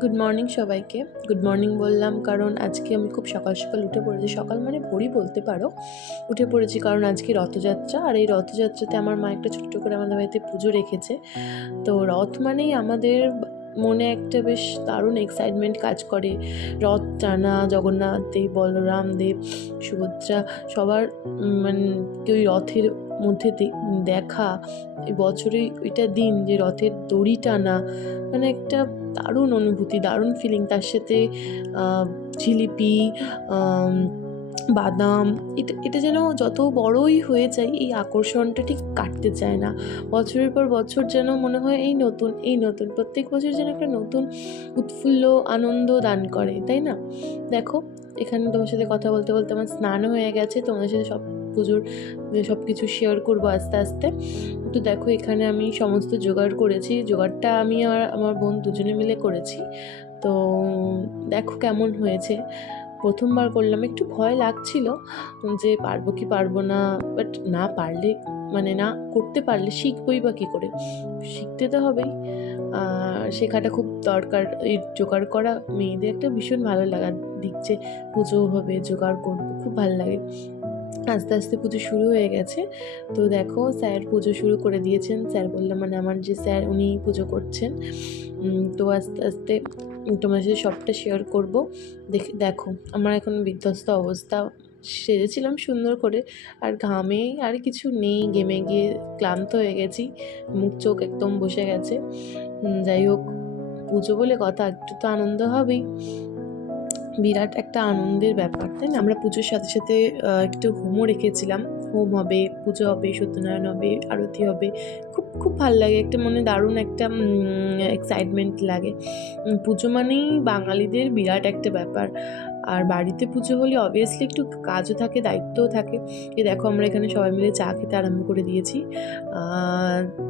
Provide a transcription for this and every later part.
Good morning সবাইকে। Good morning বললাম কারণ আজকে আমি খুব সকাল সকাল উঠে পড়েছি। সকাল মানে ভোরই বলতে পারো। উঠে পড়েছি কারণ আজকে রথযাত্রা, আর এই রথযাত্রাতে আমার মা একটা ছোট্ট করে আমাদের বাড়িতে পুজো রেখেছে। তো রথ মানেই আমাদের মনে একটা বেশ দারুণ এক্সাইটমেন্ট কাজ করে। রথ টানা, জগন্নাথ দেব, বলরাম দেব, সুভদ্রা সবার মানে ওই রথের মধ্যে দেখা, এই বছরে ওইটা দিন যে রথের দড়ি টানা, মানে একটা দারুণ অনুভূতি, দারুণ ফিলিং। তার সাথে জিলিপি, বাদাম, এটা এটা যেন যত বড়ই হয়ে যায় এই আকর্ষণটা ঠিক কাটতে চায় না। বছরের পর বছর যেন মনে হয় এই নতুন, এই নতুন, প্রত্যেক বছর যেন একটা নতুন উৎফুল্ল আনন্দ দান করে, তাই না? দেখো, এখানে তোমার সাথে কথা বলতে বলতে আমার স্নানও হয়ে গেছে। তোমাদের সাথে সব পুজোর সব কিছু শেয়ার করবো আস্তে আস্তে। তো দেখো, এখানে আমি সমস্ত জোগাড় করেছি। জোগাড়টা আমি আর আমার বোন দুজনে মিলে করেছি। তো দেখো কেমন হয়েছে। প্রথমবার করলাম, একটু ভয় লাগছিল যে পারবো কি পারবো না, বাট না পারলে মানে না করতে পারলে শিখবই বা কী করে, শিখতে তো হবেই। শেখাটা খুব দরকার। এই জোগাড় করা মেয়েদের একটা ভীষণ ভালো লাগার দিক, যে পুজো হবে জোগাড় করবো, খুব ভালো লাগে। আস্তে আস্তে পুজো শুরু হয়ে গেছে। তো দেখো, স্যার পুজো শুরু করে দিয়েছেন। স্যার বললাম মানে আমার যে স্যার, উনি পুজো করছেন। তো আস্তে আস্তে তোমার সাথে সবটা শেয়ার করবো। দেখো আমার এখন বিধ্বস্ত অবস্থা। সেজেছিলাম সুন্দর করে, আর ঘামে আর কিছু নেই, ঘেমে গিয়ে ক্লান্ত হয়ে গেছি, মুখ চোখ একদম বসে গেছে। যাই হোক, পুজো বলে কথা, একটু তো আনন্দ হবেই। বিরাট একটা আনন্দের ব্যাপার, তাই না? আমরা পুজোর সাথে সাথে একটু হোমও রেখেছিলাম। হোম হবে, পুজো হবে, সত্যনারায়ণ হবে, আরতি হবে। খুব খুব ভালো লাগে, একটা মনে দারুণ একটা এক্সাইটমেন্ট লাগে। পুজো মানেই বাঙালিদের বিরাট একটা ব্যাপার। আর বাড়িতে পুজো হলে অবভিয়াসলি একটু কাজও থাকে, দায়িত্বও থাকে। দেখো, আমরা এখানে সবাই মিলে চা খেতে আরম্ভ করে দিয়েছি।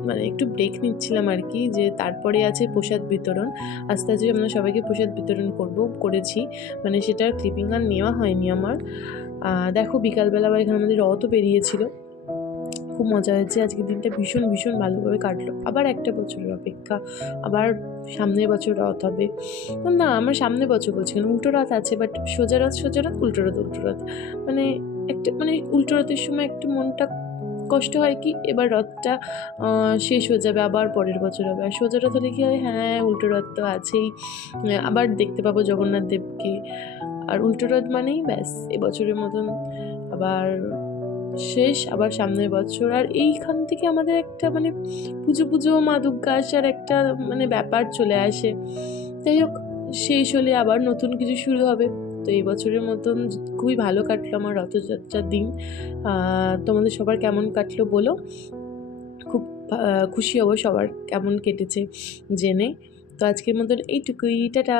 মানে একটু ব্রেক নিচ্ছিলাম আর কি, যে তারপরে আছে প্রসাদ বিতরণ। আস্তে আস্তে আমরা সবাইকে প্রসাদ বিতরণ করেছি। মানে সেটার ক্লিপিং আর নেওয়া হয়নি আমার। দেখো, বিকালবেলা আবার এখানে আমাদের রথও বেরিয়েছিল, খুব মজা হয়েছে। আজকের দিনটা ভীষণ ভীষণ ভালোভাবে কাটলো। আবার একটা বছরের অপেক্ষা, আবার সামনের বছর রথ হবে। না, আমার সামনের বছর বলছি কেন, উল্টো রথ আছে, বাট সোজা রথ সোজা রথ, উল্টো রথ উল্টো রথ। মানে একটা মানে উল্টো রথের সময় একটু মনটা কষ্ট হয়, কি এবার রথটা শেষ হয়ে যাবে, আবার পরের বছর হবে। আর সোজা রথ হলে কি হয়, হ্যাঁ উল্টো রথ তো আছেই, আবার দেখতে পাবো জগন্নাথ দেবকে। আর উল্টো রথ মানেই ব্যাস এবছরের মতন আবার শেষ, আবার সামনের বছর। আর এইখান থেকে আমাদের একটা মানে পুজো পুজো মা দুর্গা আসার একটা মানে ব্যাপার চলে আসে। যাই হোক, শেষ হলে আবার নতুন কিছু শুরু হবে। তো এই বছরের মতন খুবই ভালো কাটলো আমার রথযাত্রার দিন। তোমাদের সবার কেমন কাটলো বলো, খুব খুশি হব সবার কেমন কেটেছে জেনে। তো আজকের মতন এইটুকুই, টাটা।